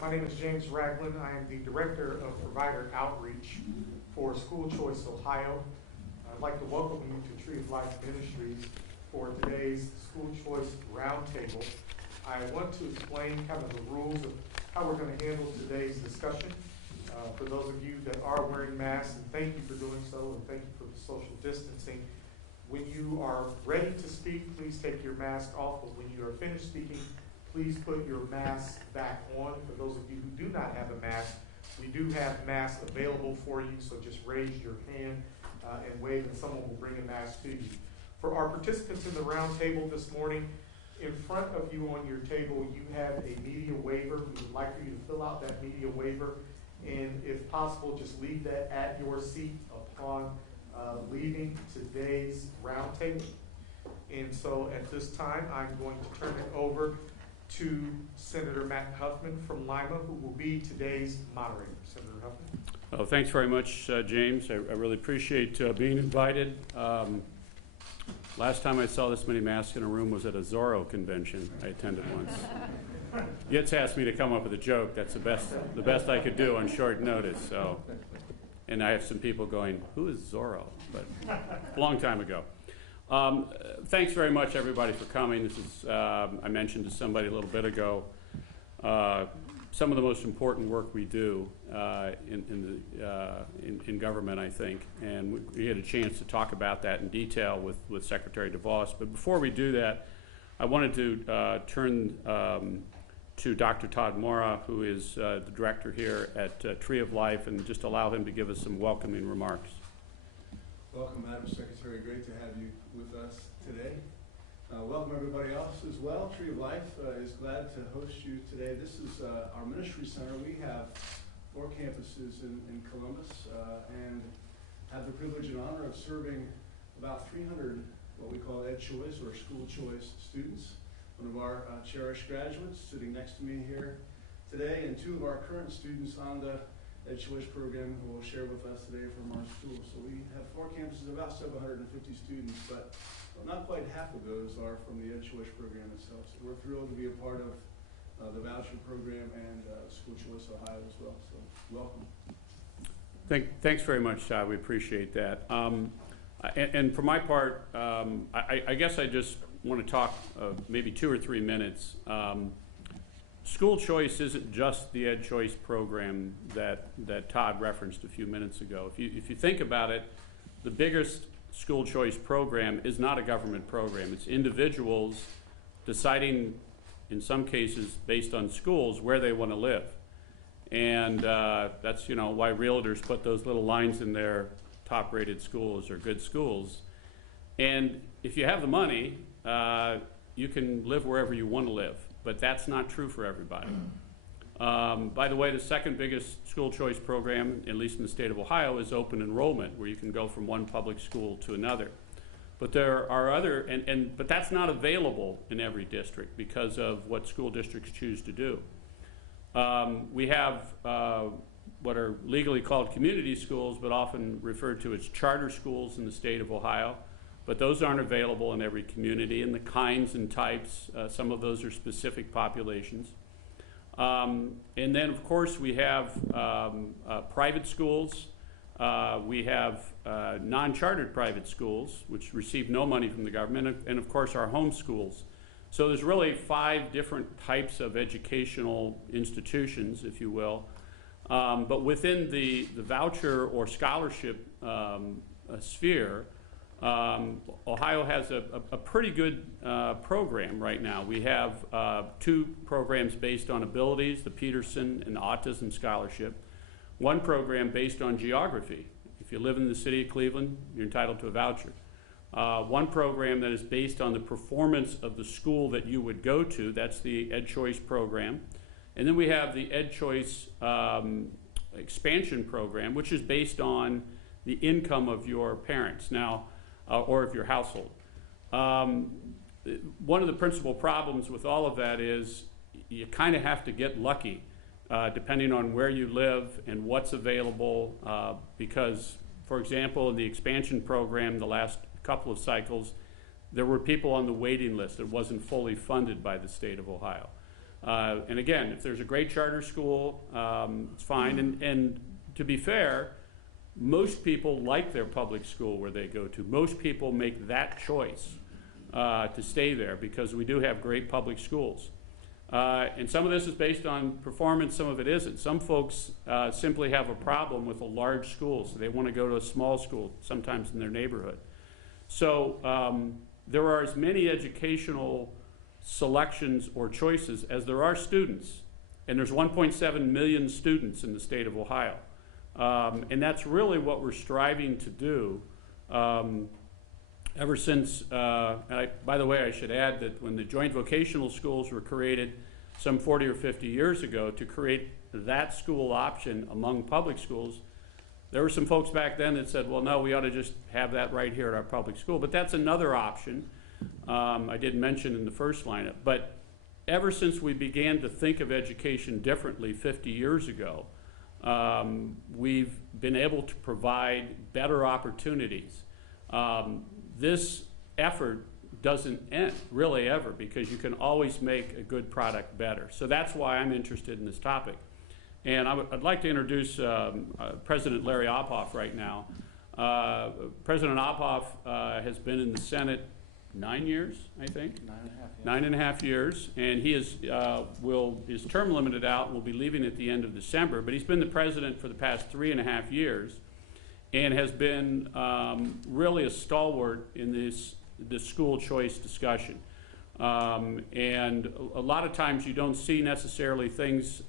My name is James Ragland. I am the Director of Provider Outreach for School Choice Ohio. I'd like to welcome you to Tree of Life Ministries for today's School Choice Roundtable. I want to explain kind of the rules of how we're going to handle today's discussion. For those of you that are wearing masks, and thank you for doing so, and thank you for the social distancing. When you are ready to speak, please take your mask off, but when you are finished speaking, please put your mask back on. For those of you who do not have a mask, we do have masks available for you, so just raise your hand and wave, and someone will bring a mask to you. For our participants in the round table this morning, in front of you on your table, you have a media waiver. We would like for you to fill out that media waiver, and if possible, just leave that at your seat upon leaving today's round table. And so at this time, I'm going to turn it over to Senator Matt Huffman from Lima, who will be today's moderator. Senator Huffman. Oh, thanks very much, James. I really appreciate being invited. Last time I saw this many masks in a room was at a Zorro convention I attended once. Yitz asked me to come up with a joke. That's the best I could do on short notice. So, and I have some people going, "Who is Zorro?" But a long time ago. Thanks very much, everybody, for coming. This is, I mentioned to somebody a little bit ago, some of the most important work we do in government, I think, and we had a chance to talk about that in detail with Secretary DeVos. But before we do that, I wanted to turn to Dr. Todd Mora, who is the director here at Tree of Life, and just allow him to give us some welcoming remarks. Welcome, Madam Secretary. Great to have you with us today. Welcome everybody else as well. Tree of Life is glad to host you today. This is our ministry center. We have 4 campuses in Columbus and have the privilege and honor of serving about 300 what we call Ed Choice or School Choice students. One of our cherished graduates sitting next to me here today, and 2 of our current students on the Ed Choice program who will share with us today from our school. So we have 4 campuses, about 750 students, but not quite half of those are from the Ed Choice program itself. So we're thrilled to be a part of the voucher program and School Choice Ohio as well. So welcome. Thanks very much, Todd. We appreciate that. And for my part, I guess I just want to talk maybe 2 or 3 minutes. School choice isn't just the Ed Choice program that Todd referenced a few minutes ago. If you think about it, the biggest school choice program is not a government program. It's individuals deciding, in some cases, based on schools, where they want to live. And that's why realtors put those little lines in their top-rated schools or good schools. And if you have the money, you can live wherever you want to live. But that's not true for everybody. By the way, the second biggest school choice program, at least in the state of Ohio, is open enrollment, where you can go from one public school to another. But there are other, but that's not available in every district because of what school districts choose to do. We have what are legally called community schools, but often referred to as charter schools in the state of Ohio. But those aren't available in every community, and the kinds and types, some of those are specific populations. And then, of course, we have private schools. We have non-chartered private schools, which receive no money from the government, and of course, our home schools. So there's really 5 different types of educational institutions, if you will. But within the voucher or scholarship sphere, Ohio has a pretty good program right now. We have 2 programs based on abilities, the Peterson and the Autism Scholarship. 1 program based on geography. If you live in the city of Cleveland, you're entitled to a voucher. 1 program that is based on the performance of the school that you would go to. That's the Ed Choice program. And then we have the Ed Choice expansion program, which is based on the income of your parents. Now, or of your household. One of the principal problems with all of that is you kind of have to get lucky depending on where you live and what's available because, for example, in the expansion program, the last couple of cycles, there were people on the waiting list that wasn't fully funded by the state of Ohio. And again, if there's a great charter school, it's fine. And to be fair, most people like their public school where they go to. Most people make that choice to stay there because we do have great public schools. And some of this is based on performance, some of it isn't. Some folks simply have a problem with a large school, so they want to go to a small school, sometimes in their neighborhood. So there are as many educational selections or choices as there are students, and there's 1.7 million students in the state of Ohio. And that's really what we're striving to do. Ever since, by the way, I should add that when the joint vocational schools were created some 40 or 50 years ago to create that school option among public schools, there were some folks back then that said, well, no, we ought to just have that right here at our public school. But that's another option I didn't mention in the first lineup. But ever since we began to think of education differently 50 years ago, we've been able to provide better opportunities. This effort doesn't end really ever because you can always make a good product better. So that's why I'm interested in this topic. And I'd like to introduce President Larry Ophoff right now. President Ophoff has been in the Senate 9 years, I think? 9.5 years. 9.5 years, and he is, his term limited out and will be leaving at the end of December, but he's been the president for the past 3.5 years and has been really a stalwart in this school choice discussion. And a lot of times you don't see necessarily things,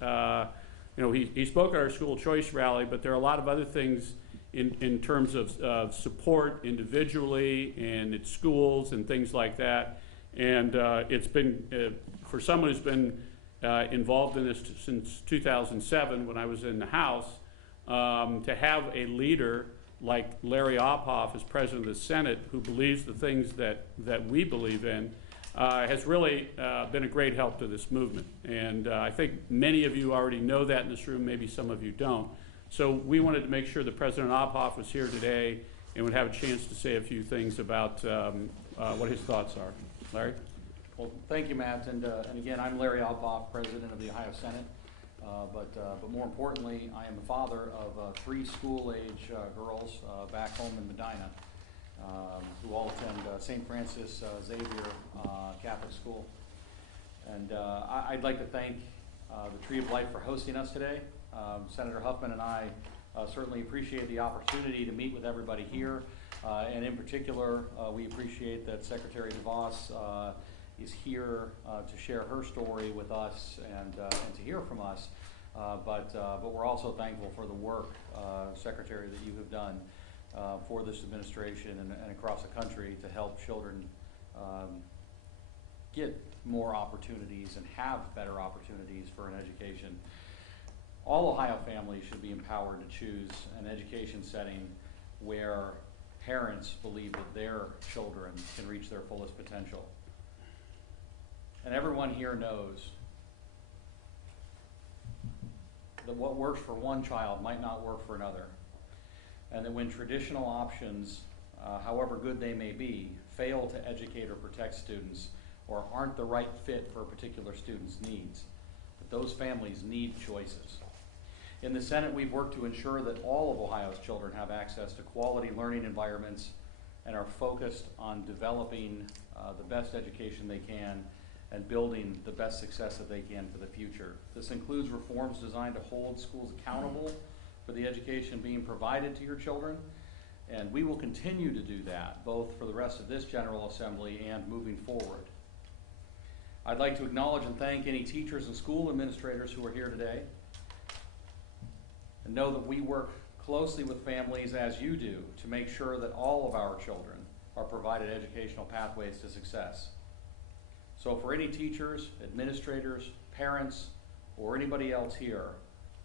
he spoke at our school choice rally, but there are a lot of other things in terms of support individually and at schools and things like that. And it's been, for someone who's been involved in this since 2007 when I was in the House, to have a leader like Larry Ophoff as president of the Senate who believes the things that we believe in has really been a great help to this movement. And I think many of you already know that in this room, maybe some of you don't. So we wanted to make sure that President Ophoff was here today and would have a chance to say a few things about what his thoughts are. Larry? Well, thank you, Matt. And again, I'm Larry Ophoff, President of the Ohio Senate. But more importantly, I am the father of 3 school-age girls back home in Medina who all attend St. Francis Xavier Catholic School. And I'd like to thank the Tree of Life for hosting us today. Senator Huffman and I certainly appreciate the opportunity to meet with everybody here. And in particular, we appreciate that Secretary DeVos is here to share her story with us and to hear from us. But we're also thankful for the work, Secretary, that you have done for this administration and across the country to help children get more opportunities and have better opportunities for an education. All Ohio families should be empowered to choose an education setting where parents believe that their children can reach their fullest potential. And everyone here knows that what works for one child might not work for another. And that when traditional options, however good they may be, fail to educate or protect students or aren't the right fit for a particular student's needs, that those families need choices. In the Senate, we've worked to ensure that all of Ohio's children have access to quality learning environments and are focused on developing the best education they can and building the best success that they can for the future. This includes reforms designed to hold schools accountable for the education being provided to your children, and we will continue to do that, both for the rest of this General Assembly and moving forward. I'd like to acknowledge and thank any teachers and school administrators who are here today, and know that we work closely with families as you do to make sure that all of our children are provided educational pathways to success. So for any teachers, administrators, parents, or anybody else here,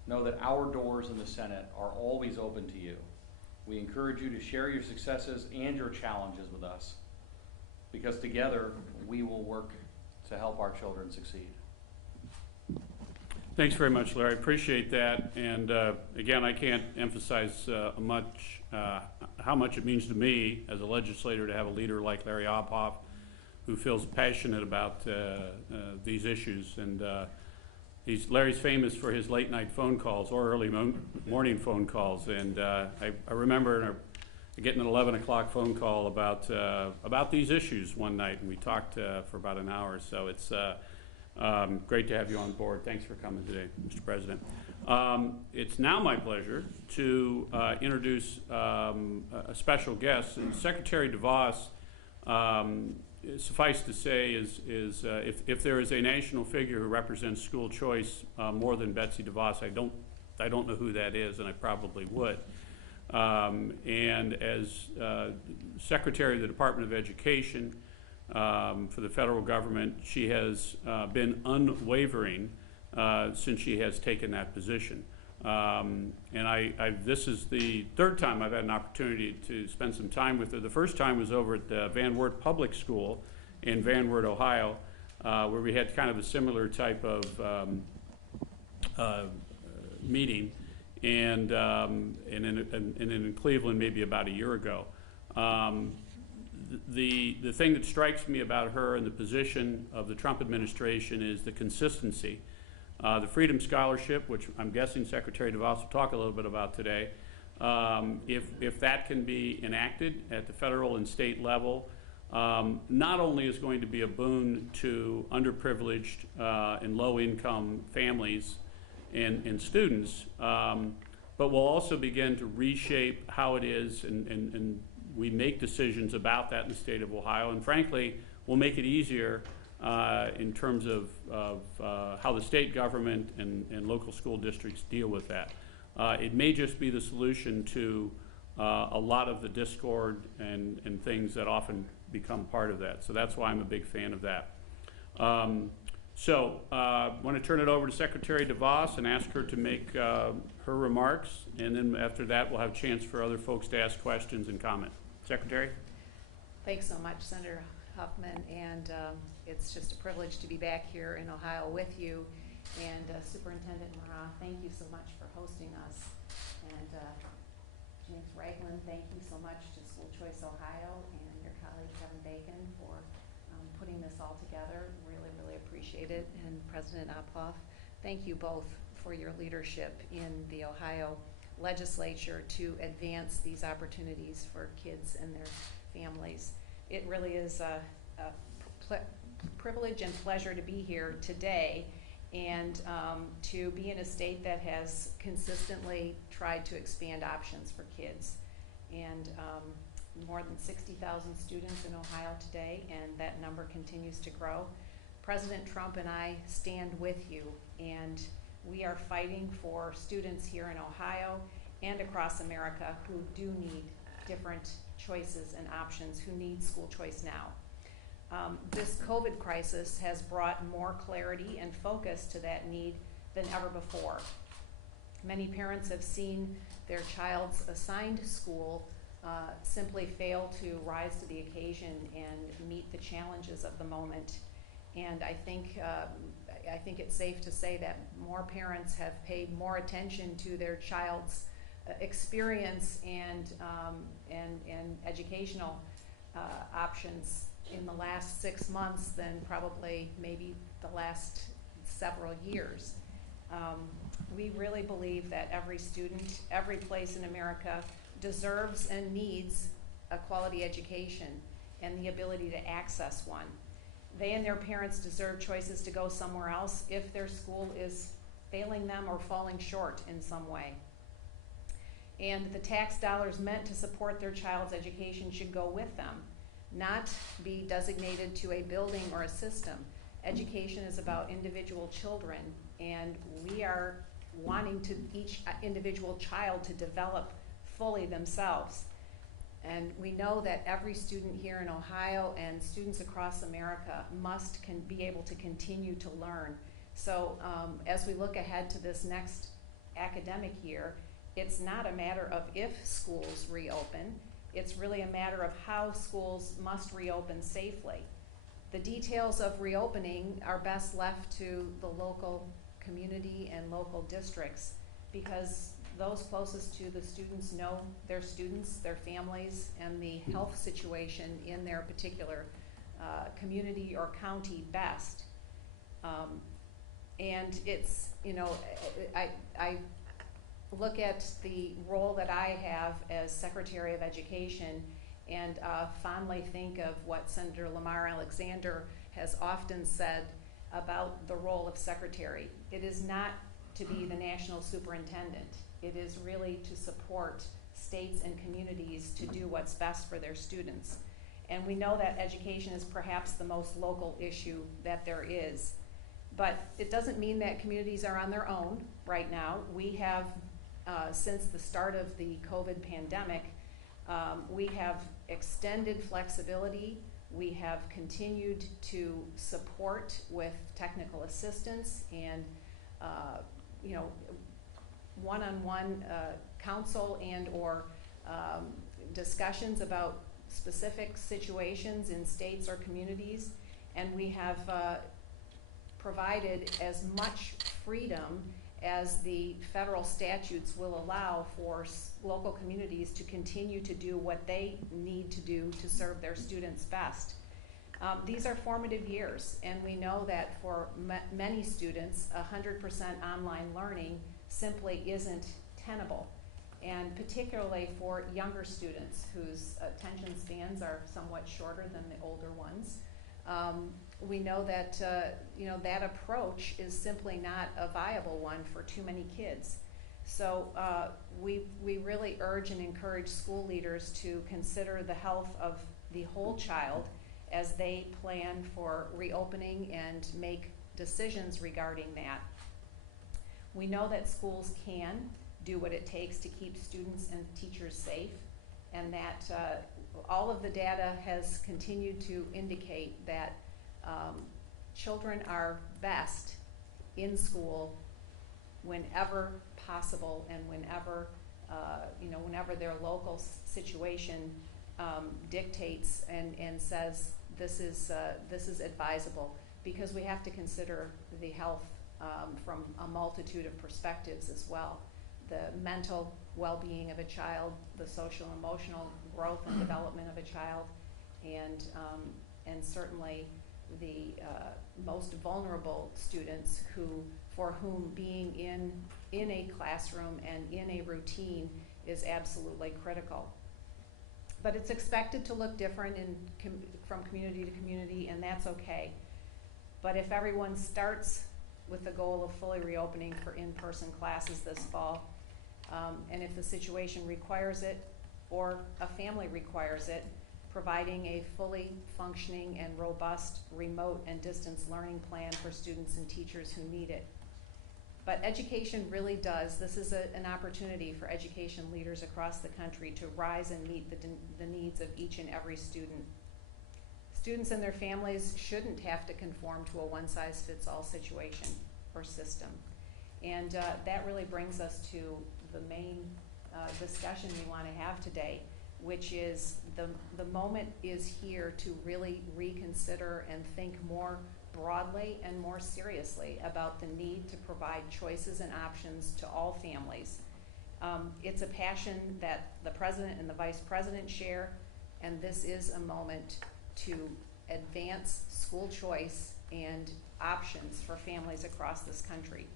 know that our doors in the Senate are always open to you. We encourage you to share your successes and your challenges with us, because together we will work to help our children succeed. Thanks very much, Larry. I appreciate that. And again, I can't emphasize how much it means to me as a legislator to have a leader like Larry Ophoff who feels passionate about these issues. And Larry's famous for his late night phone calls or early morning phone calls, and I remember getting an 11 o'clock phone call about these issues one night, and we talked for about an hour. So it's great to have you on board. Thanks for coming today, Mr. President. It's now my pleasure to introduce a special guest. Secretary DeVos, suffice to say, if there is a national figure who represents school choice more than Betsy DeVos, I don't know who that is, and I probably would. And as Secretary of the Department of Education for the federal government, she has been unwavering since she has taken that position. And this is the third time I've had an opportunity to spend some time with her. The first time was over at the Van Wert Public School in Van Wert, Ohio, where we had kind of a similar type of meeting, and in Cleveland maybe about a year ago. The thing that strikes me about her and the position of the Trump administration is the consistency. The Freedom Scholarship, which I'm guessing Secretary DeVos will talk a little bit about today, if that can be enacted at the federal and state level, not only is going to be a boon to underprivileged and low-income families and students, but will also begin to reshape how it is and we make decisions about that in the state of Ohio, and frankly, will make it easier in terms of how the state government and local school districts deal with that. It may just be the solution to a lot of the discord and things that often become part of that. So that's why I'm a big fan of that. I want to turn it over to Secretary DeVos and ask her to make her remarks, and then after that we'll have a chance for other folks to ask questions and comment. Secretary? Thanks so much, Senator Huffman, and it's just a privilege to be back here in Ohio with you. And Superintendent Murrah, thank you so much for hosting us. And James Ragland, thank you so much to School Choice Ohio and your colleague Kevin Bacon for putting this all together. Really, really appreciate it. And President Ophoff, thank you both for your leadership in the Ohio legislature to advance these opportunities for kids and their families. It really is a privilege and pleasure to be here today and to be in a state that has consistently tried to expand options for kids. And more than 60,000 students in Ohio today, and that number continues to grow. President Trump and I stand with you, and we are fighting for students here in Ohio and across America who do need different choices and options, who need school choice now. This COVID crisis has brought more clarity and focus to that need than ever before. Many parents have seen their child's assigned school simply fail to rise to the occasion and meet the challenges of the moment. And I think it's safe to say that more parents have paid more attention to their child's experience and educational options in the last 6 months than probably maybe the last several years. We really believe that every student, every place in America deserves and needs a quality education and the ability to access one. They and their parents deserve choices to go somewhere else if their school is failing them or falling short in some way. And the tax dollars meant to support their child's education should go with them, not be designated to a building or a system. Education is about individual children, and we are wanting to each individual child to develop fully themselves. And we know that every student here in Ohio and students across America can be able to continue to learn. So as we look ahead to this next academic year, it's not a matter of if schools reopen, it's really a matter of how schools must reopen safely. The details of reopening are best left to the local community and local districts, because those closest to the students know their students, their families, and the health situation in their particular community or county best. And it's, you know, I look at the role that I have as Secretary of Education and fondly think of what Senator Lamar Alexander has often said about the role of secretary. It is not to be the national superintendent. It is really to support states and communities to do what's best for their students. And we know that education is perhaps the most local issue that there is. But it doesn't mean that communities are on their own right now. We have, since the start of the COVID pandemic, we have extended flexibility. We have continued to support with technical assistance and you know, one-on-one counsel and or discussions about specific situations in states or communities. And we have provided as much freedom as the federal statutes will allow for local communities to continue to do what they need to do to serve their students best. These are formative years, and we know that for many students, 100% online learning simply isn't tenable, and particularly for younger students whose attention spans are somewhat shorter than the older ones. We know that you know, that approach is simply not a viable one for too many kids. So we really urge and encourage school leaders to consider the health of the whole child as they plan for reopening and make decisions regarding that. We know that schools can do what it takes to keep students and teachers safe, and that all of the data has continued to indicate that children are best in school whenever possible and whenever you know, whenever their local situation dictates and says this is advisable, because we have to consider the health from a multitude of perspectives as well. The mental well-being of a child, the social and emotional growth and development of a child, and certainly the most vulnerable students for whom being in a classroom and in a routine is absolutely critical. But it's expected to look different from community to community, and that's okay. But if everyone starts with the goal of fully reopening for in-person classes this fall, and if the situation requires it or a family requires it, providing a fully functioning and robust remote and distance learning plan for students and teachers who need it. But education really does, this is an opportunity for education leaders across the country to rise and meet the needs of each and every student. Students and their families shouldn't have to conform to a one-size-fits-all situation or system. And that really brings us to the main discussion we want to have today, which is the moment is here to really reconsider and think more broadly and more seriously about the need to provide choices and options to all families. It's a passion that the President and the Vice President share, and this is a moment to advance school choice and options for families across this country.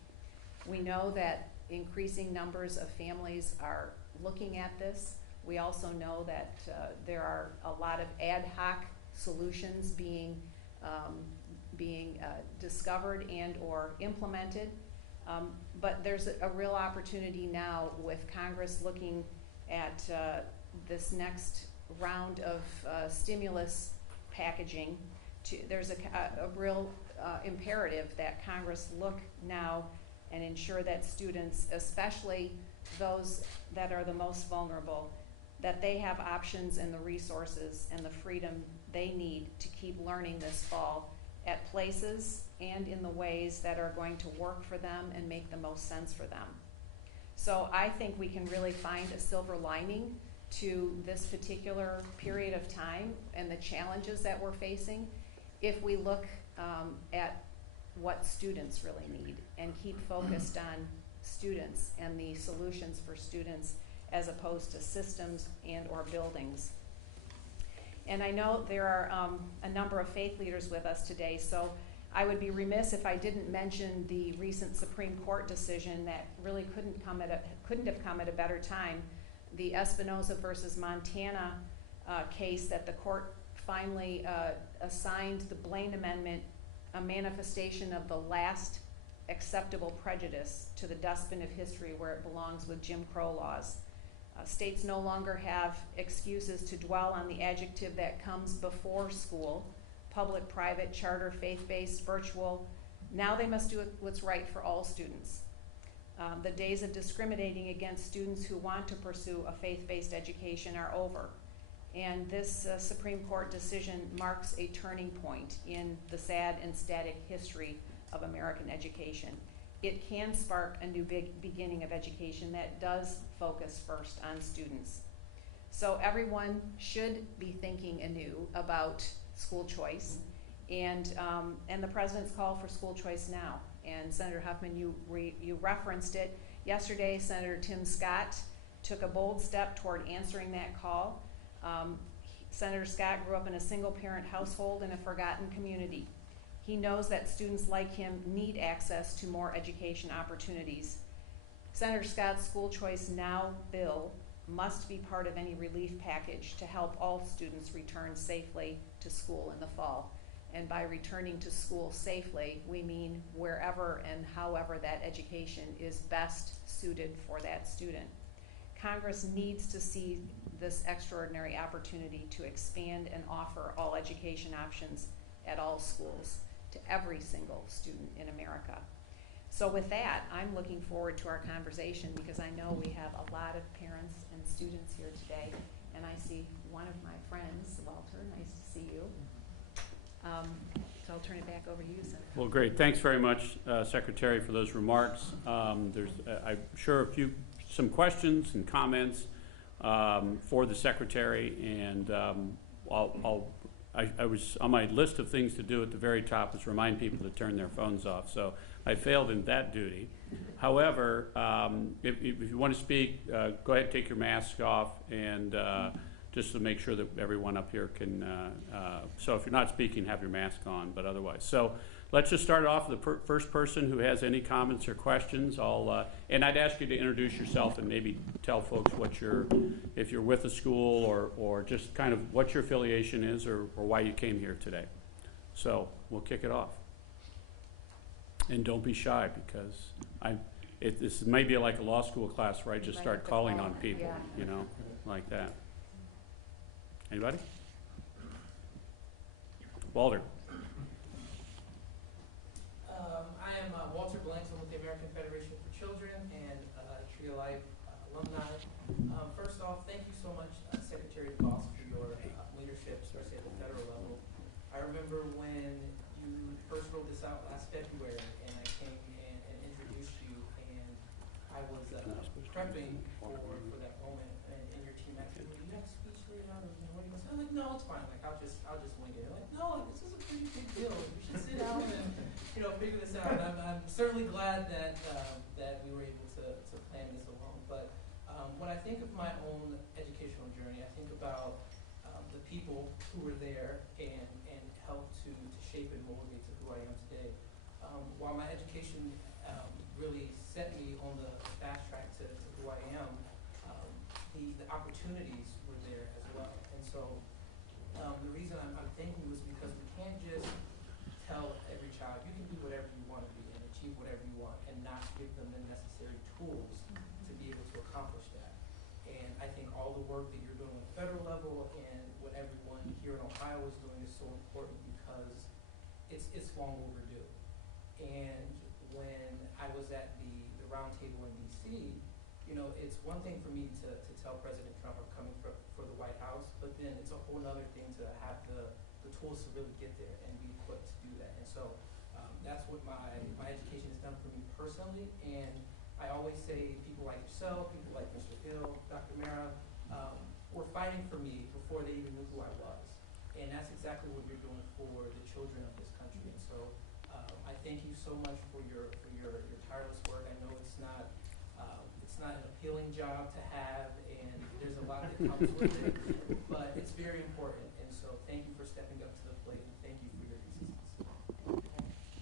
We know that increasing numbers of families are looking at this. We also know that there are a lot of ad hoc solutions being discovered and or implemented. But there's a real opportunity now with Congress looking at this next round of stimulus packaging. There's a real imperative that Congress look now and ensure that students, especially those that are the most vulnerable, that they have options and the resources and the freedom they need to keep learning this fall at places and in the ways that are going to work for them and make the most sense for them. So I think we can really find a silver lining to this particular period of time and the challenges that we're facing if we look at what students really need and keep focused on students and the solutions for students as opposed to systems and or buildings. And I know there are a number of faith leaders with us today, so I would be remiss if I didn't mention the recent Supreme Court decision that really couldn't have come at a better time. The Espinoza versus Montana case that the court finally assigned the Blaine Amendment a manifestation of the last acceptable prejudice to the dustbin of history where it belongs with Jim Crow laws. States no longer have excuses to dwell on the adjective that comes before school: public, private, charter, faith-based, virtual. Now they must do what's right for all students. The days of discriminating against students who want to pursue a faith-based education are over. And this Supreme Court decision marks a turning point in the sad and static history of American education. It can spark a new beginning of education that does focus first on students. So everyone should be thinking anew about school choice, and the president's call for school choice now. And Senator Huffman, you referenced it. Yesterday, Senator Tim Scott took a bold step toward answering that call. Senator Scott grew up in a single-parent household in a forgotten community. He knows that students like him need access to more education opportunities. Senator Scott's School Choice Now bill must be part of any relief package to help all students return safely to school in the fall. And by returning to school safely, we mean wherever and however that education is best suited for that student. Congress needs to see this extraordinary opportunity to expand and offer all education options at all schools to every single student in America. So with that, I'm looking forward to our conversation because I know we have a lot of parents and students here today, and I see one of my friends, Walter. Nice to see you. So I'll turn it back over to you, Senator. Well, great. Thanks very much, Secretary, for those remarks. There's, I'm sure, some questions and comments for the Secretary, and I was on my list of things to do at the very top was remind people to turn their phones off. So I failed in that duty. However, if you want to speak, go ahead and take your mask off, and just to make sure that everyone up here can, so if you're not speaking, have your mask on, but otherwise. So let's just start off with the first person who has any comments or questions. And I'd ask you to introduce yourself and maybe tell folks if you're with a school or just kind of what your affiliation is or why you came here today. So we'll kick it off. And don't be shy, because this may be like a law school class where I just start calling on people, you know, like that. Anybody? Walter. I am Walter Blanks. I'm with the American Federation for Children and Tree of Life alumni. First off, thank you so much, Secretary DeVos, for your leadership, especially at the federal level. I remember when you first rolled this out last February, and I came and introduced you, and I was prepping for that moment, and your team asked me, "Do you have a speech later on?" What do you say? I'm like, "No, it's fine. Like, I'll just wing it." I'm like, "No, this is a pretty big deal. You should sit down and figure this out." And I'm certainly glad that we were able to plan this alone. But when I think of my own educational journey, I think about the people who were there and helped to shape and molded me to who I am today. While my education really set me on the fast track to who I am, the opportunities were there as well. And so the reason I'm thinking was because we can't just tell every child, you can do whatever you want to be and achieve whatever you want, and not give them the necessary tools to be able to accomplish that. And I think all the work that you're doing at the federal level and what everyone here in Ohio is doing is so important because it's long overdue. And when I was at the Roundtable in DC, it's one thing for me to tell President Trump I'm coming for the White House, but then it's a whole other thing to have the tools to really get there and be equipped to do that. And so that's what my education has done for me personally. And I always say people like yourself, people like Mr. Hill, Dr. Mara, were fighting for me before they even knew who I was. And that's exactly what you're doing for the children of this country. And so I thank you so much for your tireless work. I know it's not an appealing job to have, and there's a lot that comes with it, but it's very important. And so thank you for stepping up to the plate, and thank you for your consistency.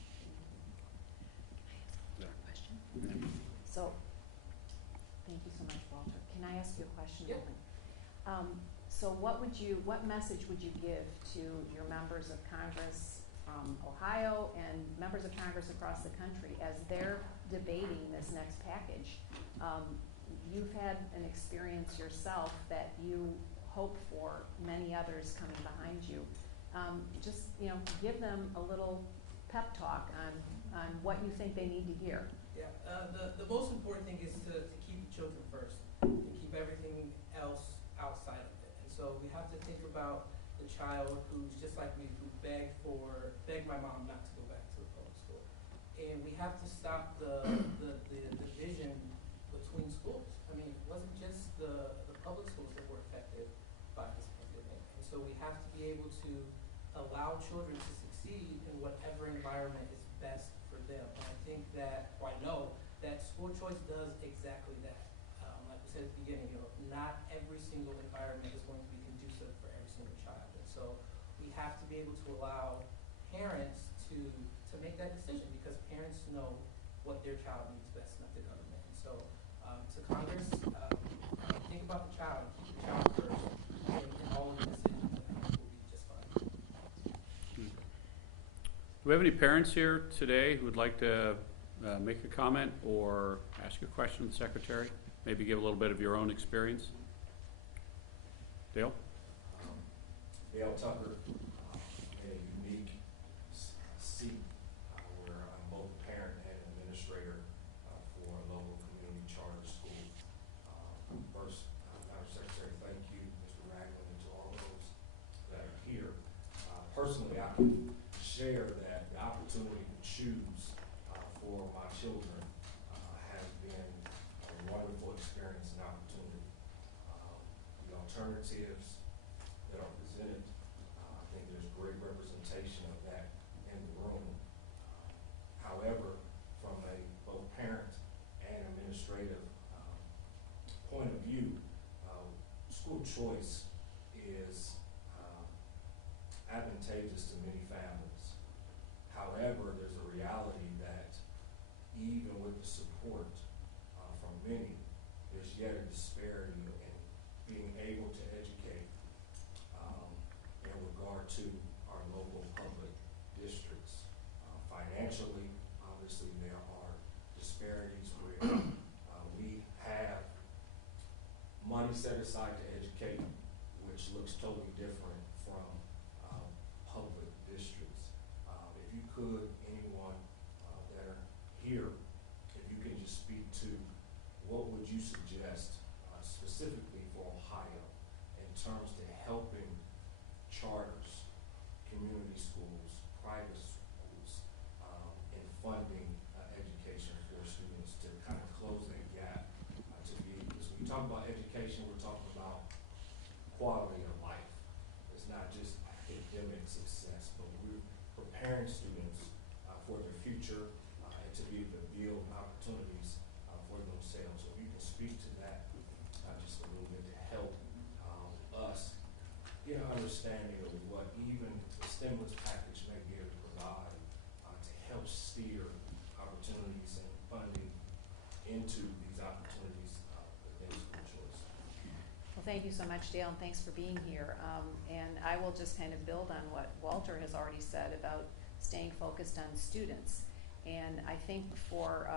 Thank you so much, Walter. Can I ask you a question? Yeah. So what message would you give to your members of Congress from Ohio and members of Congress across the country as they're debating this next package? You've had an experience yourself that you hope for many others coming behind you. Just, give them a little pep talk on what you think they need to hear. Yeah, the most important thing is to keep the children first, and keep everything else outside of it. And so we have to think about the child who's just like me, who begged my mom not to go back to the public school. And we have to stop the division between schools. I mean, it wasn't just the public schools that were affected by this pandemic. And so we have to be able to allow children to succeed in whatever environment is best for them. And I think that, or I know, that school choice does exactly that. Like we said at the beginning, not every single environment is going to be conducive for every single child. And so we have to be able to allow parents to make that decision, because parents know what their child needs best, not the government. And so to Congress, think about the child, keep the child first, and all of the decisions that will be just fine. Do we have any parents here today who would like to make a comment or ask a question of the Secretary? Maybe give a little bit of your own experience. Dale? Dale Tucker, in a unique seat where I'm both a parent and an administrator for a local community charter school. First, Madam Secretary, thank you, Mr. Ragland, and to all those that are here. Personally, I can share that the opportunity to choose for my children has been a wonderful experience and opportunity. The alternatives that are presented, I think there's great representation of that in the room. However, from a both parent and administrative point of view, school choice is advantageous to many families. However, there's a reality that even with the support from many, there's yet a disparity in being able to educate in regard to our local public districts. Financially, obviously, there are disparities where we have money set aside to educate, which looks totally different from public districts. If you could, anyone that are here, if you can just speak to what would you suggest specifically for Ohio in terms to helping charters, community schools, private schools, in funding education for students to kind of close that gap to be, because when you talk about education, we're talking about quality of life. It's not just academic success, but we're preparing students for their future and to be able to build opportunities for themselves. So if you can speak to that just a little bit to help us get an understanding of what even the stimulus package may be able to provide to help steer opportunities and funding into these opportunities within school choice. Well, thank you so much, Dale, and thanks for being here. And I will just kind of build on what Walter has already said about staying focused on students. And I think for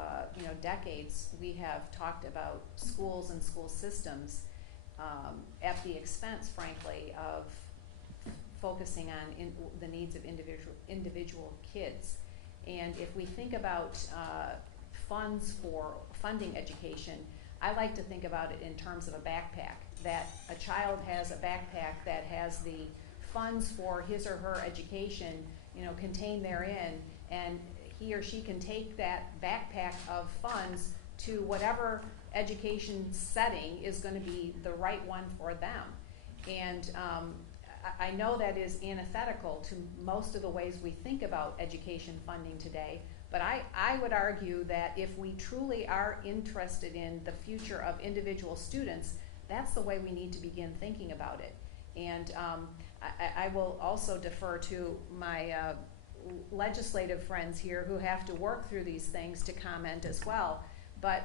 decades we have talked about schools and school systems at the expense, frankly, of focusing on the needs of individual kids. And if we think about funds for funding education, I like to think about it in terms of a backpack, that a child has a backpack that has the funds for his or her education, contained therein, and he or she can take that backpack of funds to whatever education setting is going to be the right one for them. And I know that is antithetical to most of the ways we think about education funding today, but I would argue that if we truly are interested in the future of individual students, that's the way we need to begin thinking about it. And I will also defer to my legislative friends here who have to work through these things to comment as well. But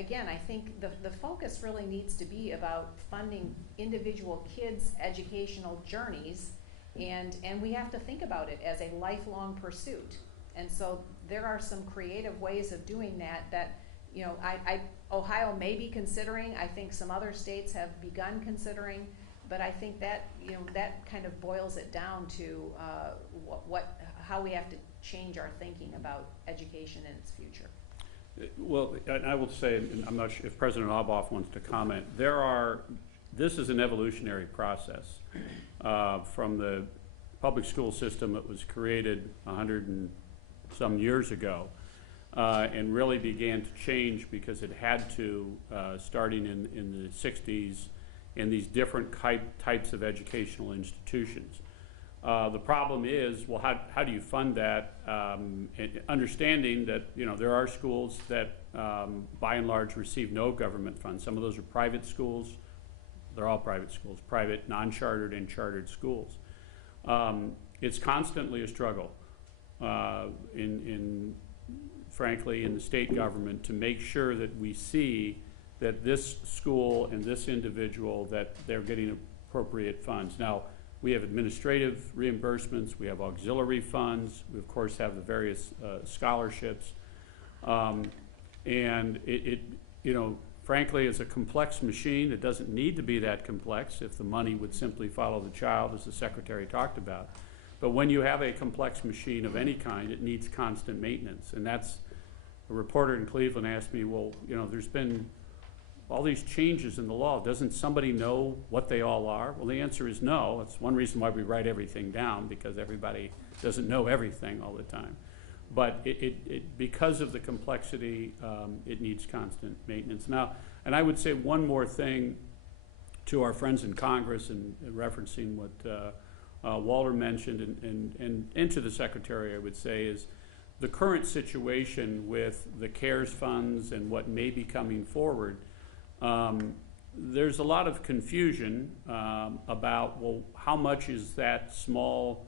again, I think the focus really needs to be about funding individual kids' educational journeys, and we have to think about it as a lifelong pursuit. And so there are some creative ways of doing that, you know, Ohio may be considering, I think some other states have begun considering, but I think that, you know, that kind of boils it down to how we have to change our thinking about education and its future. Well, I will say, and I'm not sure if President Obhoff wants to comment, this is an evolutionary process. From the public school system that was created 100 and some years ago, and really began to change because it had to, starting in the 60s, in these different types of educational institutions. The problem is, well, how do you fund that? Understanding that, you know, there are schools that by and large receive no government funds. Some of those are private schools. They're all private schools, private, non-chartered and chartered schools. It's constantly a struggle frankly, in the state government to make sure that we see that this school and this individual, that they're getting appropriate funds. Now, we have administrative reimbursements, we have auxiliary funds, we of course have the various scholarships, and it, you know, frankly, it's a complex machine. It doesn't need to be that complex if the money would simply follow the child, as the Secretary talked about. But when you have a complex machine of any kind, it needs constant maintenance. And that's, a reporter in Cleveland asked me, well, you know, there's been all these changes in the law. Doesn't somebody know what they all are? Well, the answer is no. That's one reason why we write everything down, because everybody doesn't know everything all the time. But because of the complexity, it needs constant maintenance. Now, and I would say one more thing to our friends in Congress, and referencing what Walter mentioned, and to the Secretary, I would say, is the current situation with the CARES funds and what may be coming forward. There's a lot of confusion about, well, how much is that small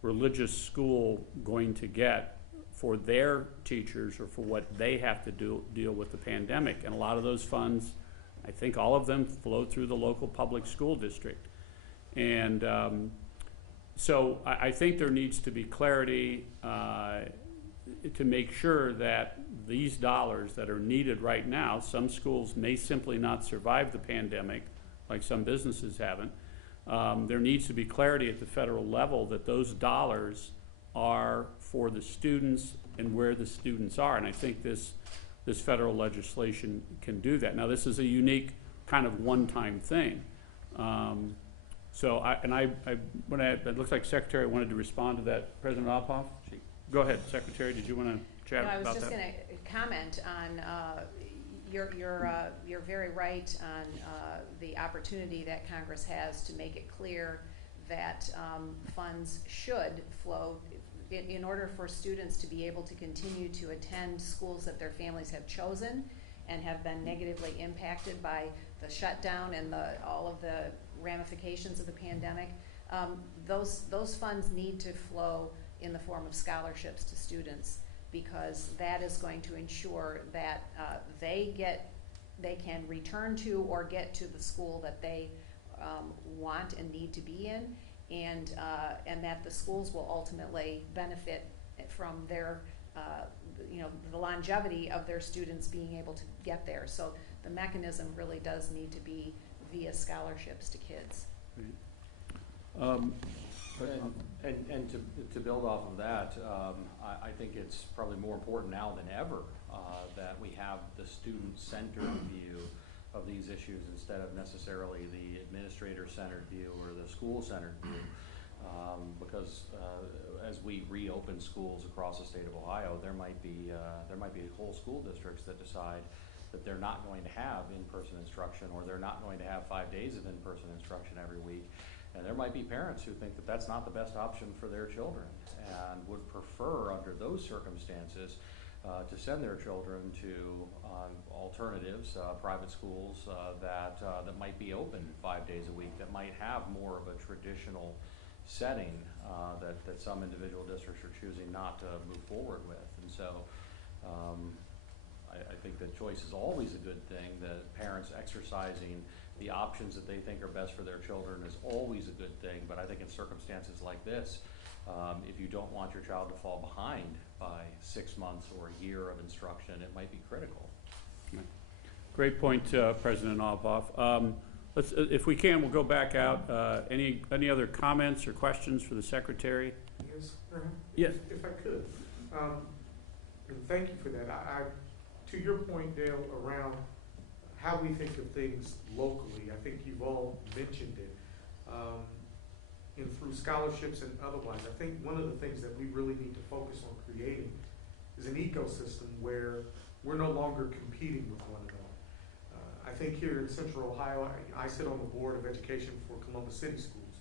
religious school going to get for their teachers or for what they have to deal with the pandemic? And a lot of those funds, I think all of them, flow through the local public school district. And so I think there needs to be clarity to make sure that these dollars that are needed right now, some schools may simply not survive the pandemic, like some businesses haven't. There needs to be clarity at the federal level that those dollars are for the students and where the students are. And I think this federal legislation can do that. Now, this is a unique kind of one-time thing. It looks like Secretary wanted to respond to that. President Obhoff? Go ahead, Secretary. Did you want to chat about that? I was just going to comment on, you're very right on the opportunity that Congress has to make it clear that funds should flow in order for students to be able to continue to attend schools that their families have chosen and have been negatively impacted by the shutdown and all of the ramifications of the pandemic. Those funds need to flow in the form of scholarships to students, because that is going to ensure that they can return to or get to the school that they want and need to be in, and that the schools will ultimately benefit from their the longevity of their students being able to get there. So the mechanism really does need to be via scholarships to kids. And to build off of that, I think it's probably more important now than ever that we have the student-centered view of these issues instead of necessarily the administrator-centered view or the school-centered view. Because as we reopen schools across the state of Ohio, there might be whole school districts that decide that they're not going to have in-person instruction, or they're not going to have 5 days of in-person instruction every week. And there might be parents who think that that's not the best option for their children and would prefer, under those circumstances, to send their children to alternatives, private schools that might be open 5 days a week, that might have more of a traditional setting that some individual districts are choosing not to move forward with. And so I think that choice is always a good thing, that parents exercising the options that they think are best for their children is always a good thing, but I think in circumstances like this, if you don't want your child to fall behind by 6 months or a year of instruction, it might be critical. Great point, President Alpoff. If we can, we'll go back out. Any other comments or questions for the Secretary? Yes, Yes. if I could. And thank you for that. To your point, Dale, around how we think of things locally, I think you've all mentioned it. And through scholarships and otherwise, I think one of the things that we really need to focus on creating is an ecosystem where we're no longer competing with one another. I think here in Central Ohio, I sit on the Board of Education for Columbus City Schools.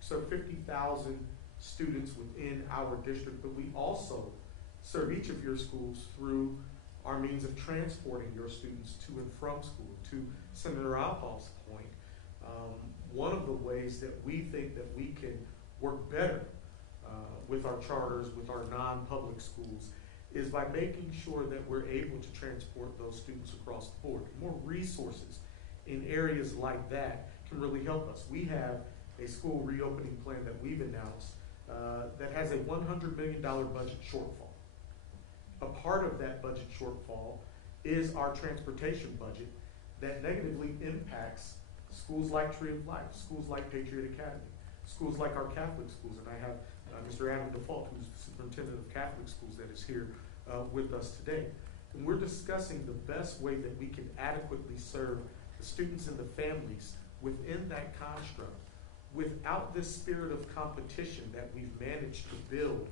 So 50,000 students within our district, but we also serve each of your schools through our means of transporting your students to and from school. To Senator Alpoff's point, one of the ways that we think that we can work better with our charters, with our non-public schools, is by making sure that we're able to transport those students across the board. More resources in areas like that can really help us. We have a school reopening plan that we've announced that has a $100 million budget shortfall. A part of that budget shortfall is our transportation budget that negatively impacts schools like Tree of Life, schools like Patriot Academy, schools like our Catholic schools, and I have Mr. Adam Default, who's the superintendent of Catholic schools, that is here with us today. And we're discussing the best way that we can adequately serve the students and the families within that construct without this spirit of competition that we've managed to build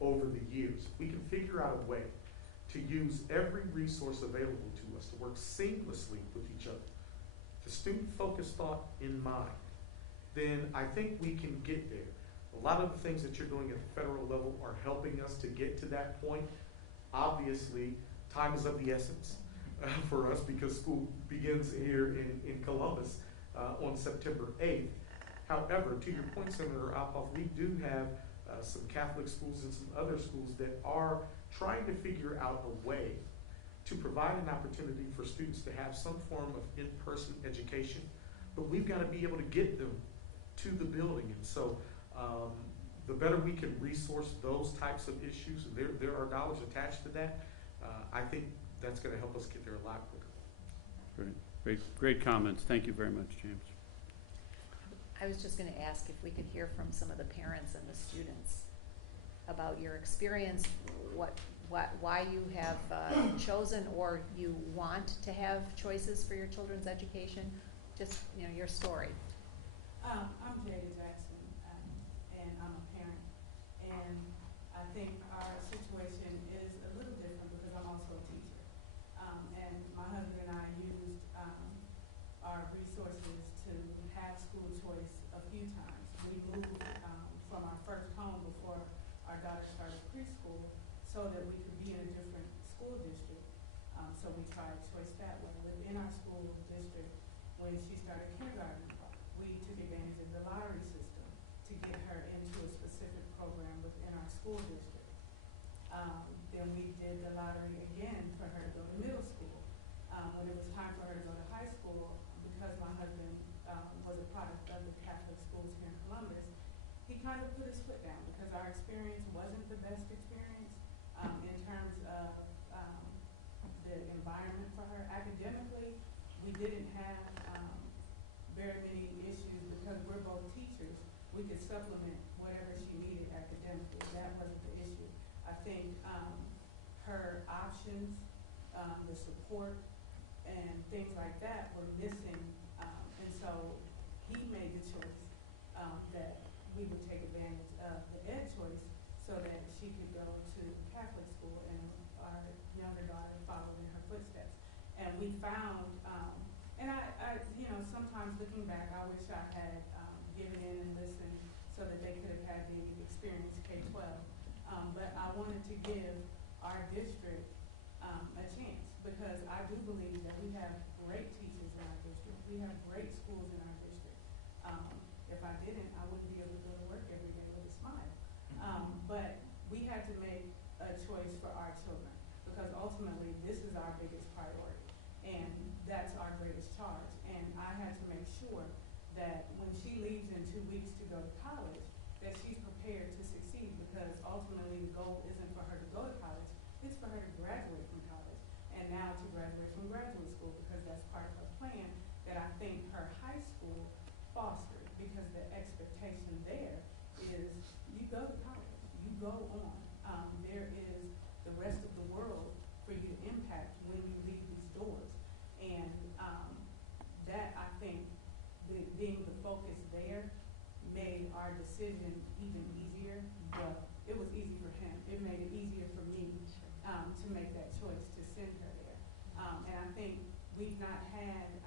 over the years. If we can figure out a way to use every resource available to us to work seamlessly with each other, the student-focused thought in mind, then I think we can get there. A lot of the things that you're doing at the federal level are helping us to get to that point. Obviously, time is of the essence for us because school begins here in Columbus on September 8th. However, to your point, Senator Alpoff, we do have some Catholic schools and some other schools that are trying to figure out a way to provide an opportunity for students to have some form of in-person education, but we've got to be able to get them to the building. And so the better we can resource those types of issues, and there are dollars attached to that, I think that's going to help us get there a lot quicker. Great comments. Thank you very much, James. I was just going to ask if we could hear from some of the parents and the students about your experience, why you have chosen or you want to have choices for your children's education, just your story. I'm Jada Jackson, and I'm a parent, and I think our situation is a little different because I'm also a teacher, and my husband and I used our resources to have school choice a few times. We moved from our first home before our daughter started preschool so that we could be in a different school district, so we tried choice that way. Within our school district, when she started kindergarten, we took advantage of the lottery system to get her into a specific program within our school district. Then we did the lottery again for her to go to middle school. When it was time for her to go to high school, because my husband was a product of the Catholic schools here in Columbus, he kind of put his foot down because our experience wasn't the best experience in terms of the environment for her. Academically, we didn't have very many issues because we're both teachers. We could supplement whatever she needed academically. That wasn't the issue. I think her options, the support, and things like that were missing. And so he made the choice that we would take advantage of the ed choice so that she could go to Catholic school, and our younger daughter followed in her footsteps. And we found, and I sometimes looking back, I wish I had given in and listened so that they could have had the experience K-12. But I wanted to give our district a chance because I do believe that we have great teachers in our district. We have great schools in our district. If I didn't, I wouldn't be able to go to work every day with a smile. But we had to make a choice for our children because ultimately this is our big that when she leaves in 2 weeks to go to college, that she's prepared to succeed, because ultimately the goal isn't for her to go to college, it's for her to graduate from college, and now to graduate from graduate school, because that's part of her plan that I think her high school fostered, because the expectation there is you go to college, you go on. There is the rest of the world for you to impact when you leave these doors. And that, I think, being the focus there made our decision even easier. Well, it was easy for him. It made it easier for me to make that choice to send her there. And I think we've not had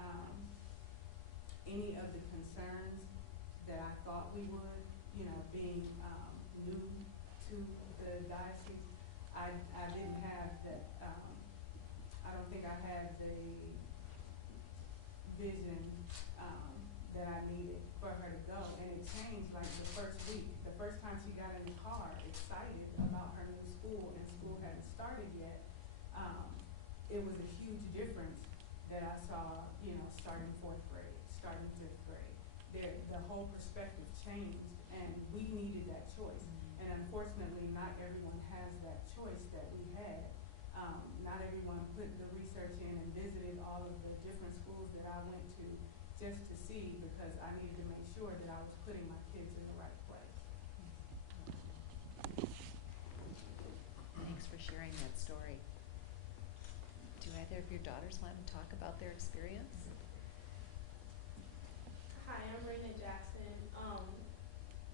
any of the concerns that I thought we would, you know, being new to the diocese. I didn't have that, I don't think I had the vision that I needed for her to go. And it changed like the first week. The first time she got in the car, excited about her new school, and school hadn't started yet, it was a huge difference that I saw, you know, starting 4th grade, starting 5th grade. The whole perspective changed, and we needed that choice. And unfortunately, not everyone has that choice that we had. Not everyone put the research in and visited all of the different schools that I went to just to see, because I needed to make sure that I was putting my kids in the right place. Thanks for sharing that story. Do either of your daughters want to talk about their experience? Hi, I'm Raina Jackson.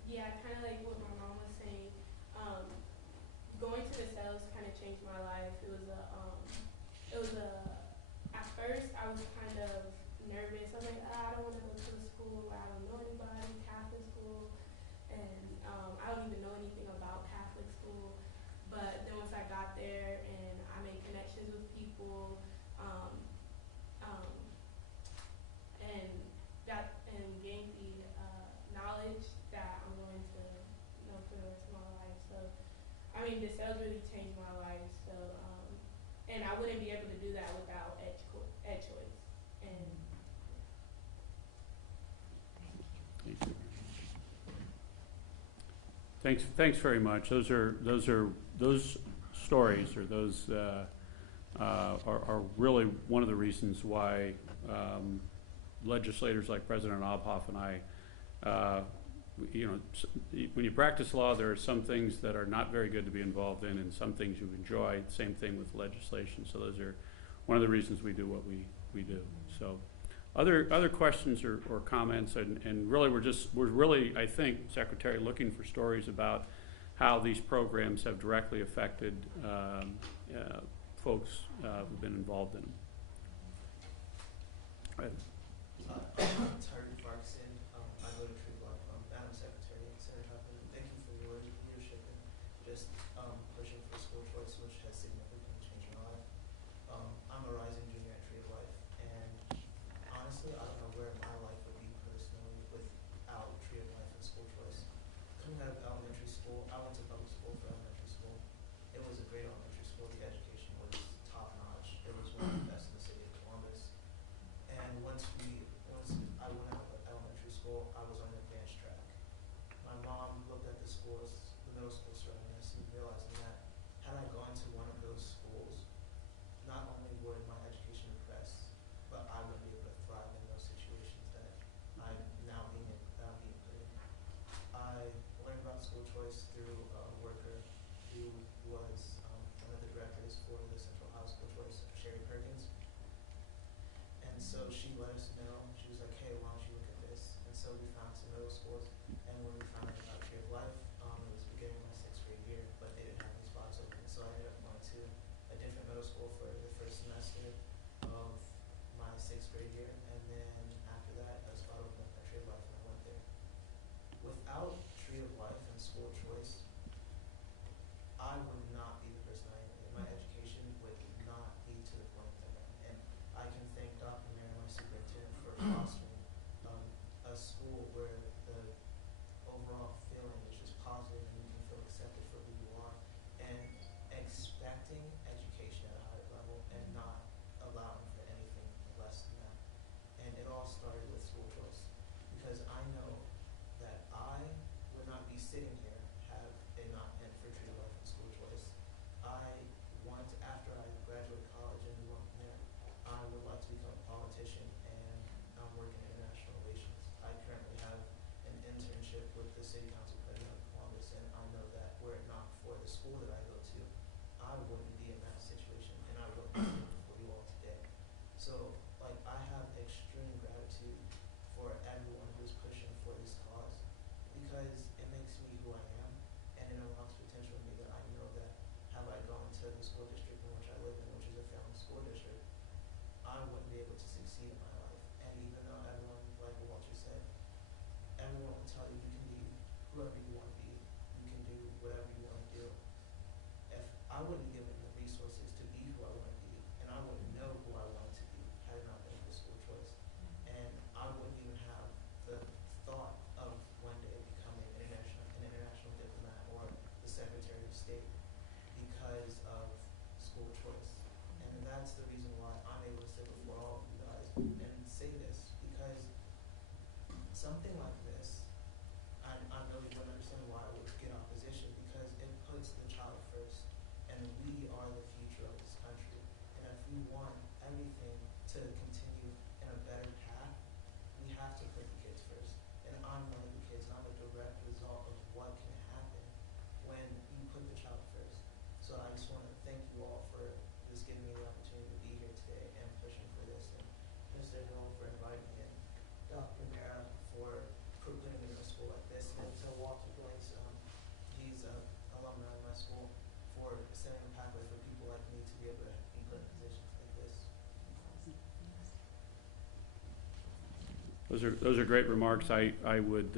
Yeah, kind of like what my mom was saying. Going to the cells kind of changed my life. It was at first I was kind of nervous. I was like, I don't want to go to a school where I don't know anybody, Catholic school, and I don't even know anything about Catholic school. But then once I got there and I made connections with people, and gained the knowledge that I'm going to know for the rest of my life. So, I mean, the cells really changed my life. So, and I wouldn't be able to do that without Ed Choice. And Thanks very much. Those stories, or those are really one of the reasons why legislators like President Obhoff and I, you know, when you practice law, there are some things that are not very good to be involved in, and some things you enjoy. Same thing with legislation. So those are one of the reasons we do what we do. So, other questions or comments, and really we're really, I think, Secretary, looking for stories about how these programs have directly affected folks who've been involved in them. Go ahead. Tardy Clarkson, I go to Tree Block. Madam Secretary and Senator Huffman, thank you for your leadership and just pushing for school choice, which has significantly changed my life. I'm a rising junior at Tree of Life, and honestly, I don't know where my life would be personally without Tree of Life and school choice. Coming out of elementary school, I went to public school for elementary school. It was a great elementary school. The education was top notch. It was one of the best in the city of Columbus. And once I went out of elementary school, I was on the advanced track. My mom looked at the schools, the middle school surrounding us, and realizing that had I gone to one of those schools, not only would my education progress, but I would be able to thrive in those situations that I'm being put in. I learned about school choice through a worker who was one of the directors for the Central Ohio School Choice, Sherry Perkins. And so she let us know. She was like, hey, why don't you look at this? And so we found some middle schools. And when we found out about Tree of Life, it was beginning of my 6th grade year, but they didn't have any spots open. So I ended up going to a different middle school for the first semester of my 6th grade year. And then after that, a spot opened at Tree of Life, and I went there. Without Tree of Life and school choice, I would not be the person I am. My education would not be to the point that I'm in. And I can thank Dr. Mayer, my superintendent, for fostering a school where the overall feeling is just positive and you can feel accepted for who you are, and expecting education at a higher level and not allowing for anything less than that. And it all started with school choice, because city council president of Columbus, and I know that were it not for the school that I go to, I wouldn't be in that situation, and I wouldn't be here for you all today. So, like, I have extreme gratitude for everyone who's pushing for this cause, because it makes me who I am, and it unlocks potential in me that I know that have I gone to the school district in which I live in, which is a family school district, I wouldn't be able to succeed in my life. And even though everyone, like Walter said, everyone will tell you you can be whoever you want to be, you can do whatever you want to do. If I wouldn't give them the resources to be who I want to be, and I wouldn't know who I wanted to be had it not been for school choice. And I wouldn't even have the thought of one day becoming an international diplomat or the Secretary of State because of school choice. And that's the reason why I'm able to sit before all of you guys and say this, because something like this, I know you wouldn't understand why I would get opposition, because it puts the child first, and we are the future of this country. And if we want everything to continue in a better path, we have to put the kids first. And I'm one of the kids, and I'm a direct result of what can happen when you put the child first. So I just want to thank you all for just giving me the opportunity to be here today and pushing for this, and Mr. Hill for inviting me, and Dr. Mara for putting me in a school like this, and to Walter Blanks, he's an alumni of my school, for setting a pathway for people like me to be able to be put in positions like this. Those are great remarks. I would,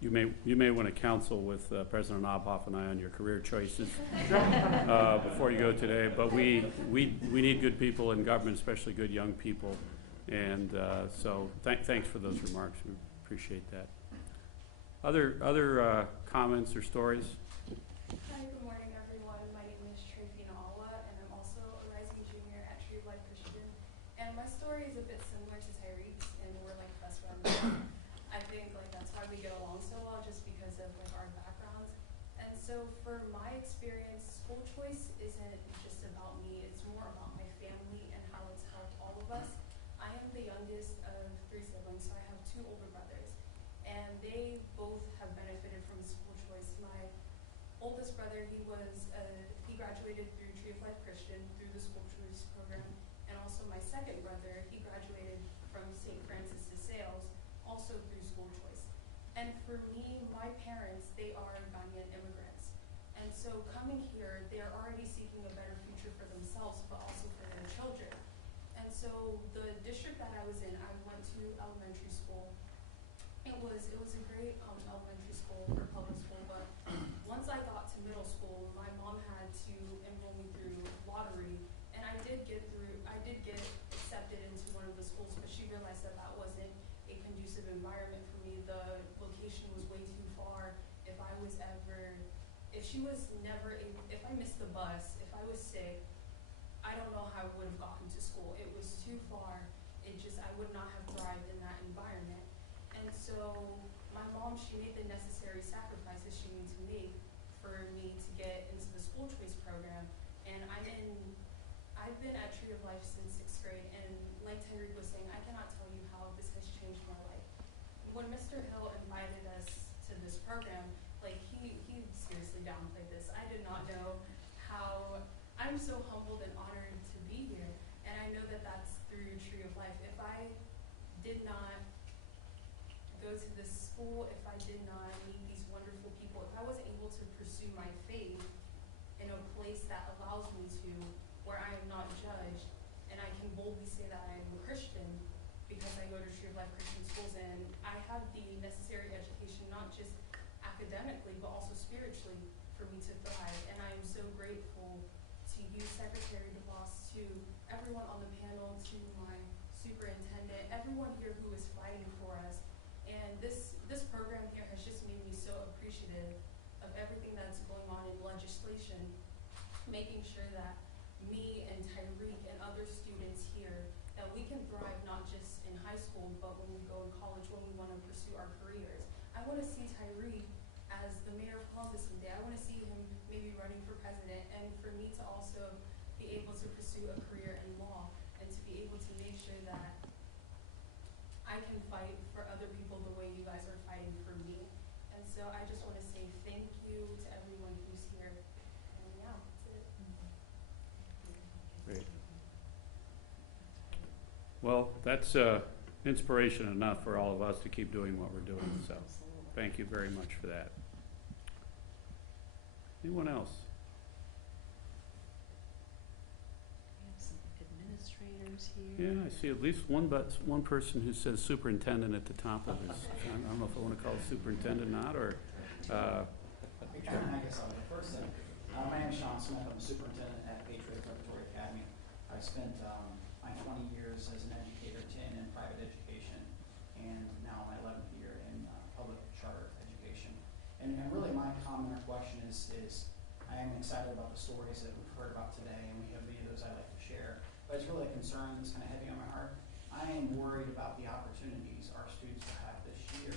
you may want to counsel with President Obhoff and I on your career choices before you go today. But we need good people in government, especially good young people. And so thanks for those remarks. We appreciate that. Other comments or stories? Hi, good morning, everyone. My name is Trifina Alwa, and I'm also a rising junior at Tree of Life Christian. And my story is a bit similar to Tyreek's, and we're like best friends. I think like that's why we get along so well, just because of like our backgrounds. And so for my experience, school choice isn't just about me; it's more about my family and how it's helped all of us. I am the youngest of 3 siblings, so I have 2 older brothers, and they both have benefited from school choice. My oldest brother, he graduated through Tree of Life Christian through the school choice program, and also my second brother, he graduated from St. Francis de Sales, also through school choice. And for me, my parents, they are Ghanaian immigrants, and so coming here, they're already seeking a better future for themselves, but also for their children. And so the district that I was in, I went to elementary school. It was a great elementary school or public school, but once I got to middle school, my mom had to enroll me through lottery, and I did get accepted into one of the schools, but she realized that that wasn't a conducive environment for me. The location was way too far. If I missed the bus, if I was sick, I don't know how I would have gotten to school. It was too far. I would not have thrived in that environment. And so my mom, she made the necessary sacrifices she needed to make for me to get into the school choice program. And I've been at Tree of Life since 6th grade, and like Tyreek was saying, I cannot tell you how this has changed my life. When Mr. Hill invited us to this program, like he seriously downplayed this. I did not know how. I'm so humbled and honored to be here, and I know that that's through Tree of Life. If I did not go to this school, if I did not meet these wonderful people, if I wasn't able to pursue my faith in a place that allows me to, where I am not judged, and I can boldly say that I am a Christian because I go to Tree of Life Christian schools, and I have the necessary education, not just academically, but also spiritually, for me to thrive. And I am so grateful to you, Secretary DeVos, to everyone on the panel, to my superintendent, everyone here who is fighting for us. And this program here has just made me so appreciative of everything that's going on in legislation, making sure that me and Tyreek and other students here, that we can thrive not just in high school, but when we go in college, when we want to pursue our careers. I want to see Tyreek as the mayor of Columbus someday. I want to see him maybe running for president, and for me to also be able to pursue a career in law, and to be able to make sure that I can fight for other people the way you guys are fighting for me. And so So I just want to say thank you to everyone who's here. And yeah, that's it. Great. Well, that's inspiration enough for all of us to keep doing what we're doing, so thank you very much for that. Anyone else? We have some administrators here. Yeah, I see at least one person who says superintendent at the top of his, I don't know if I want to call it superintendent or not, or, I guess I'll go first then. My name is Sean Smith. I'm a superintendent at Patriot Preparatory Academy. I spent my 20 years as an educator, 10 in private education, and now my 11th year in public charter education. And really my comment or question is I am excited about the stories that we've heard about today, and we have many of those I'd like to share. But it's really a concern that's kind of heavy on my heart. I am worried about the opportunities our students will have this year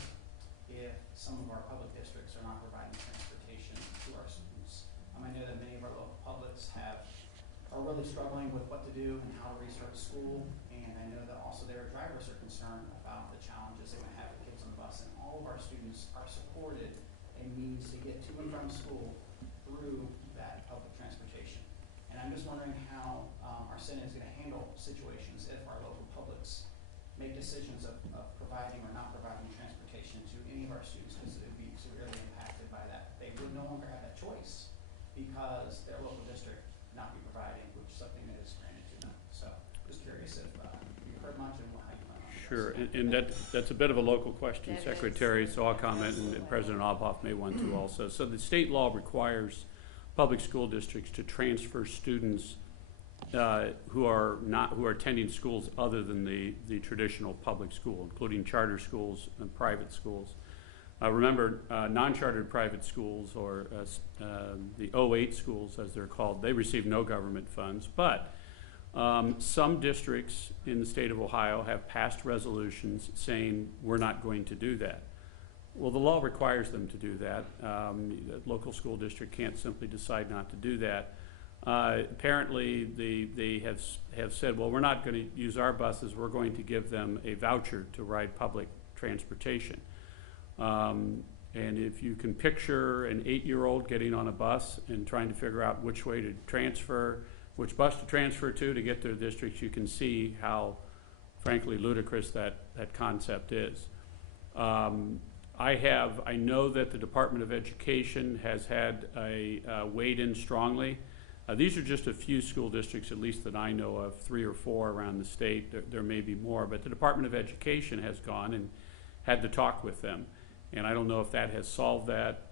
if some of our public districts are not providing transportation to our students. I know that many of our local publics are really struggling with what to do and how to restart school, and I know that also their drivers are concerned about the challenges they're going to have with kids on the bus, and all of our students are supported a means to get to and from school through that public transportation. And I'm just wondering how our Senate is going to handle situations if our local publics make decisions of providing or not providing transportation to any of our students, because it would be severely impacted by that. They would no longer have that choice because their local district not be providing, which is something that is granted to them. So just curious if you've heard much and how you plan on this. sure, and that's a bit of a local question, That Secretary, is. so I'll comment, and President Obhoff may want to also. So the state law requires public school districts to transfer students who are attending schools other than the traditional public school, including charter schools and private schools. Remember, non-chartered private schools, or the 08 schools as they're called, they receive no government funds, but some districts in the state of Ohio have passed resolutions saying we're not going to do that. Well, the law requires them to do that. The local school district can't simply decide not to do that. Apparently, they have said, well, we're not going to use our buses, we're going to give them a voucher to ride public transportation. And if you can picture an 8-year-old getting on a bus and trying to figure out which way to transfer, which bus to transfer to get to the districts, you can see how, frankly, ludicrous that concept is. I know that the Department of Education has had weighed in strongly. These are just a few school districts, at least that I know of, 3 or 4 around the state. There may be more, but the Department of Education has gone and had to talk with them. And I don't know if that has solved that.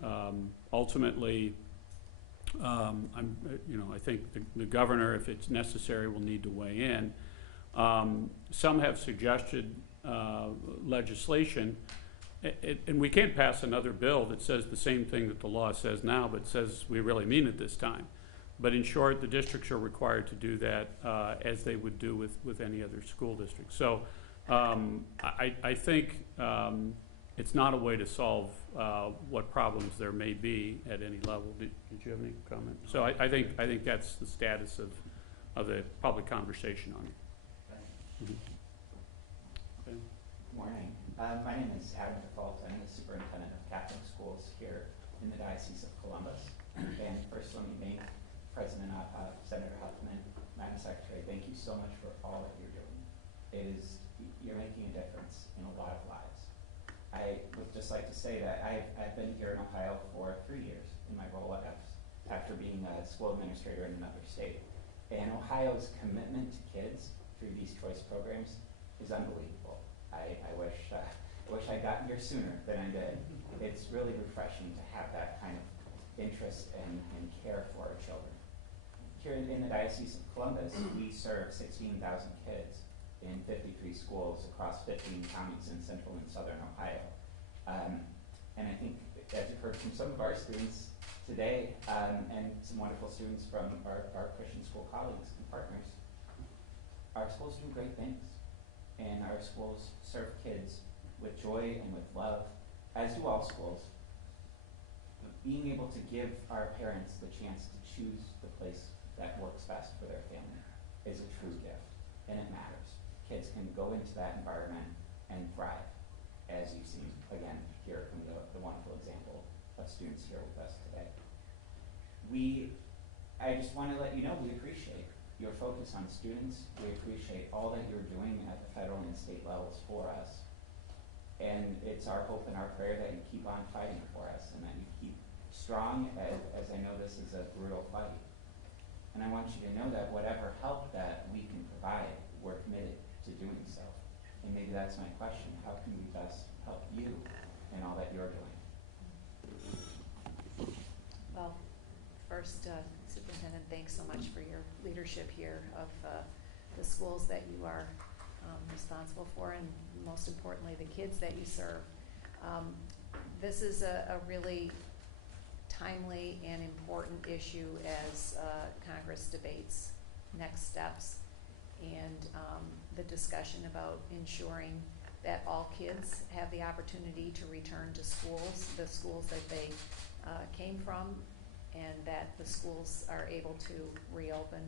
Ultimately, I think the governor, if it's necessary, will need to weigh in. Some have suggested legislation, and we can't pass another bill that says the same thing that the law says now, but says we really mean it this time. But in short, the districts are required to do that as they would do with any other school district. So I think it's not a way to solve what problems there may be at any level. Did you have any comment? So I think that's the status of the public conversation on it. Mm-hmm. Okay. Good morning. My name is Adam DeFault. I'm the superintendent of Catholic schools here in the Diocese of Columbus. And first, let me thank President Obhoff, Senator Huffman, Madam Secretary, thank you so much for all that you're doing. You're making a difference in a lot of lives. I would just like to say that I've been here in Ohio for 3 years in my role after being a school administrator in another state. And Ohio's commitment to kids through these choice programs is unbelievable. I wish I'd gotten here sooner than I did. It's really refreshing to have that kind of interest and care for our children. Here in the Diocese of Columbus, we serve 16,000 kids in 53 schools across 15 counties in central and southern Ohio. And I think, as you've heard from some of our students today, and some wonderful students from our Christian school colleagues and partners, our schools do great things. And our schools serve kids with joy and with love, as do all schools. But being able to give our parents the chance to choose the place that works best for their family is a true gift, and it matters. Kids can go into that environment and thrive, as you've seen, again, hear from the wonderful example of students here with us today. I just want to let you know we appreciate your focus on students. We appreciate all that you're doing at the federal and state levels for us. And it's our hope and our prayer that you keep on fighting for us and that you keep strong, as I know this is a brutal fight. And I want you to know that whatever help that we can provide, we're committed to doing so. And maybe that's my question. How can we best help you in all that you're doing? Well, first, Superintendent, thanks so much for your leadership here of the schools that you are responsible for, and most importantly, the kids that you serve. This is a really timely and important issue as Congress debates next steps and the discussion about ensuring that all kids have the opportunity to return to schools, the schools that they came from, and that the schools are able to reopen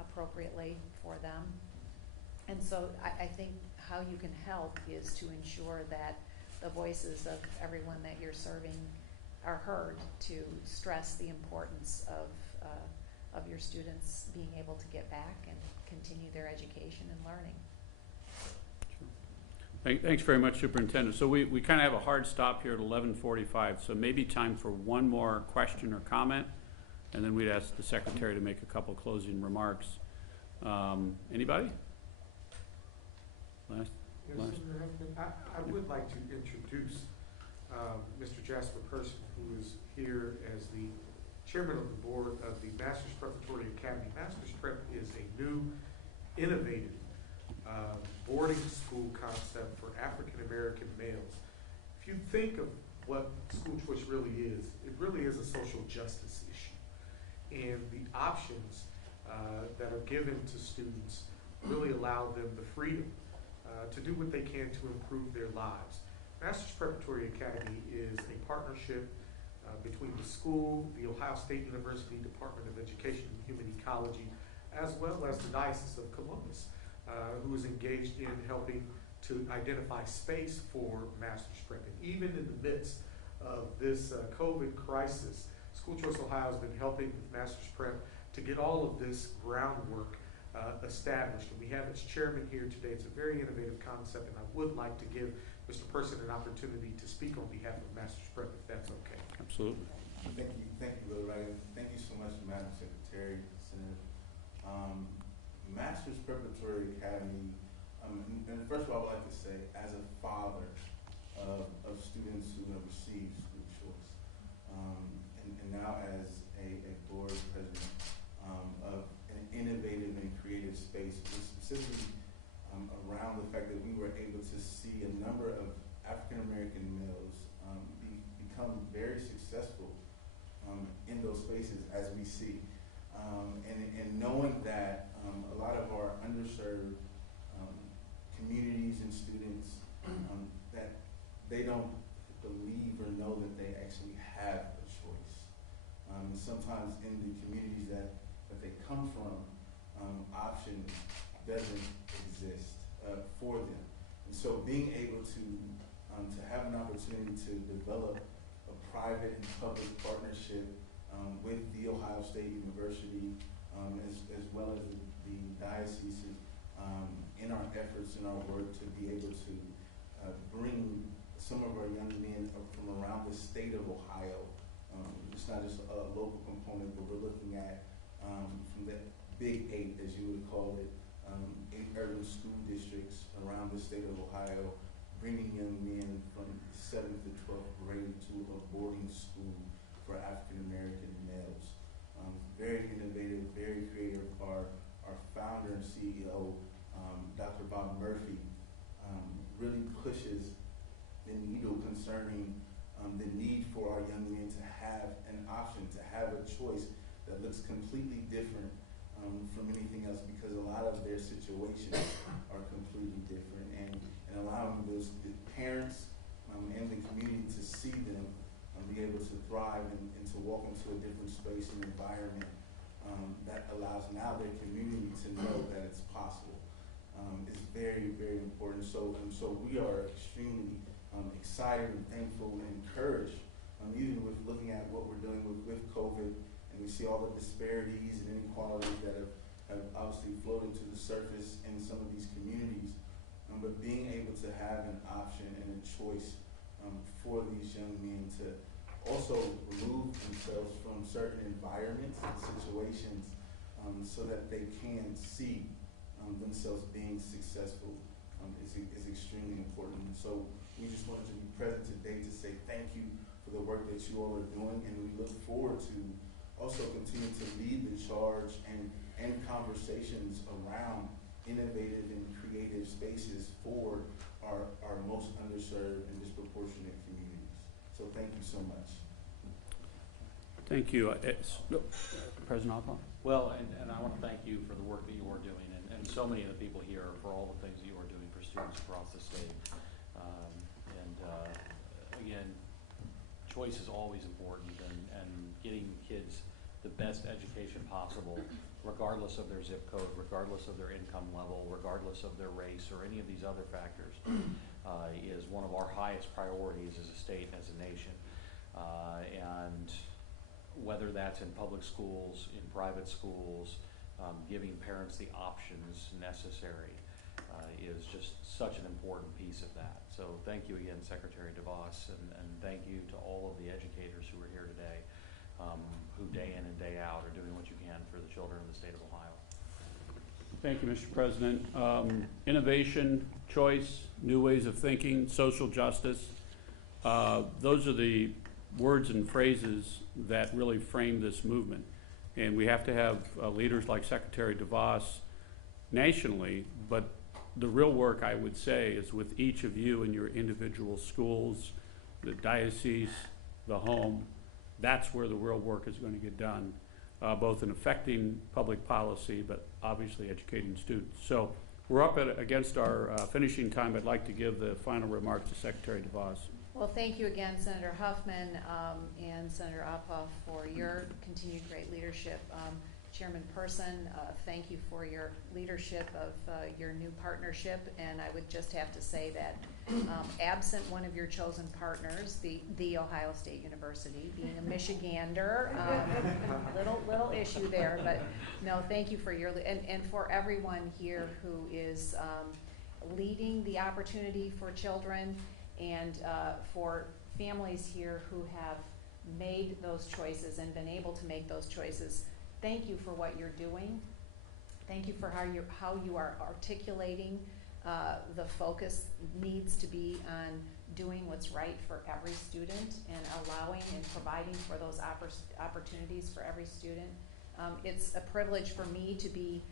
appropriately for them. And so I think how you can help is to ensure that the voices of everyone that you're serving are heard, to stress the importance of your students being able to get back and continue their education and learning. Thanks very much, Superintendent. So we kind of have a hard stop here at 11:45, so maybe time for one more question or comment, and then we'd ask the Secretary to make a couple closing remarks. Anybody? Yes, I would like to introduce Mr. Jasper Person, who is here as the Chairman of the Board of the Masters Preparatory Academy. Masters Prep is a new, innovative boarding school concept for African American males. If you think of what school choice really is, it really is a social justice issue. And the options that are given to students really allow them the freedom to do what they can to improve their lives. Masters Preparatory Academy is a partnership between the school, the Ohio State University Department of Education and Human Ecology, as well as the Diocese of Columbus, who is engaged in helping to identify space for Masters Prep. And even in the midst of this COVID crisis, School Choice Ohio has been helping with Masters Prep to get all of this groundwork established. And we have its chairman here today. It's a very innovative concept, and I would like to give Mr. Person an opportunity to speak on behalf of Masters Prep, if that's okay. Absolutely. Thank you, Brother Wright. Thank you so much, Madam Secretary, Senator. Masters Preparatory Academy, and first of all, I would like to say, as a father of students who have received school choice, and now as a board president of an innovative and creative space, specifically around the fact that we were able to see a number of African American males become very successful in those spaces, as we see. And knowing that a lot of our underserved communities and students, that they don't believe or know that they actually have a choice. Sometimes in the communities that they come from, option doesn't exist for them. And so being able to have an opportunity to develop a private and public partnership with The Ohio State University, as well as the diocese, in our efforts, in our work to be able to bring some of our young men from around the state of Ohio. It's not just a local component, but we're looking at from the Big 8, as you would call it, in urban school districts around the state of Ohio, bringing young men from 7th to 12th grade to a boarding school for African American males. Very innovative, very creative. Our founder and CEO, Dr. Bob Murphy, really pushes the needle concerning the need for our young men to have an option, to have a choice that looks completely different from anything else, because a lot of their situations are completely different, and allowing the parents and the community to see them be able to thrive and to walk into a different space and environment that allows now their community to know that it's possible. It's very, very important. So we are extremely excited and thankful and encouraged, even with looking at what we're dealing with COVID, and we see all the disparities and inequalities that have obviously floated to the surface in some of these communities. But being able to have an option and a choice for these young men to also remove themselves from certain environments and situations so that they can see themselves being successful is extremely important. So we just wanted to be present today to say thank you for the work that you all are doing, and we look forward to also continue to lead the charge and conversations around innovative and creative spaces for our most underserved and disproportionate communities. So thank you so much. Thank you. President Oswald? Well, and I want to thank you for the work that you are doing, and so many of the people here for all the things that you are doing for students across the state. Again, choice is always important, and getting kids the best education possible, regardless of their zip code, regardless of their income level, regardless of their race, or any of these other factors, is one of our highest priorities as a state, as a nation. And whether that's in public schools, in private schools, giving parents the options necessary is just such an important piece of that. So thank you again, Secretary DeVos, and thank you to all of the educators who are here today, who day in and day out are doing what you can for the children of the state of Ohio. Thank you, Mr. President. Innovation, choice, new ways of thinking, social justice, those are the words and phrases that really frame this movement. And we have to have leaders like Secretary DeVos nationally, but the real work, I would say, is with each of you in your individual schools, the diocese, the home. That's where the real work is going to get done, both in affecting public policy, but obviously educating students. So we're up against our finishing time. I'd like to give the final remarks to Secretary DeVos. Well, thank you again, Senator Huffman and Senator Uphoff, for your continued great leadership. Chairman Person, thank you for your leadership of your new partnership, and I would just have to say that absent one of your chosen partners, the Ohio State University, being a Michigander, little issue there, but no, thank you for your, and for everyone here who is leading the opportunity for children, and for families here who have made those choices and been able to make those choices. Thank you for what you're doing. Thank you for how you are articulating the focus needs to be on doing what's right for every student and allowing and providing for those opportunities for every student. It's a privilege for me to be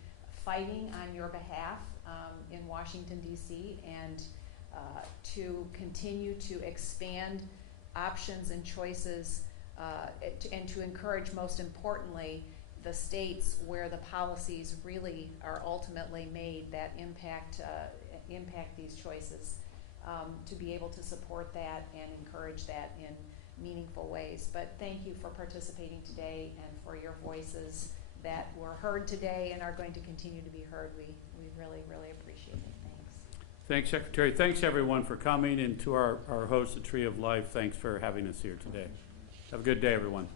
fighting on your behalf in Washington, D.C., and to continue to expand options and choices and to encourage, most importantly, the states where the policies really are ultimately made that impact these choices, to be able to support that and encourage that in meaningful ways. But thank you for participating today and for your voices that were heard today and are going to continue to be heard. We really, really appreciate it. Thanks. Thanks, Secretary. Thanks, everyone, for coming, and to our host, the Tree of Life, thanks for having us here today. Have a good day, everyone.